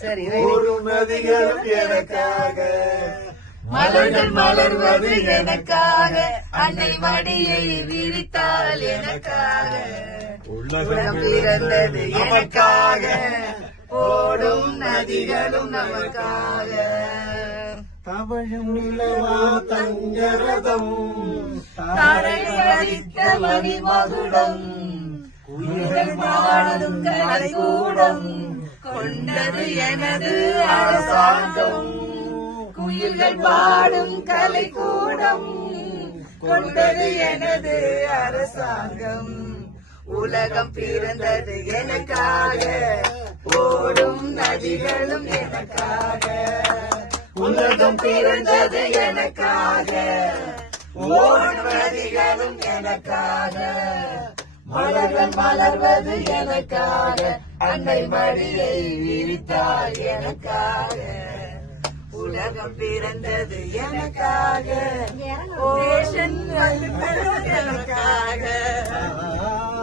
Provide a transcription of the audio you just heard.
சரி, ஓடும் நதிகளும் எனக்காக, மலர்கள் மலர்வது எனக்காக, அன்னை மடியை விரித்தால் எனக்காக, உலகம் பிறந்தது எனக்காக, ஓடும் நதிகளும் நமக்காக. தவழும் நிலவா தங்கரதம், தாரையளித்த மணிமகுடம், குயில்கள் பாடும் கலைக்கூடம், கொண்டது எனது அரசாங்கம். குயில்கள் பாடும் கலைக்கூடம், கொண்டது எனது அரசாங்கம். உலகம் பிறந்தது எனக்காக, ஓடும் நதிகளும் எனக்காக. உலகம் பிறந்தது எனக்காக, ஓடும் நதிகளும் எனக்காக. மலர்கள் மலர்வது எனக்காக, அன்னை மடியை விரித்தால் எனக்காக. உலகம் பிறந்தது எனக்காக, ஓஷன்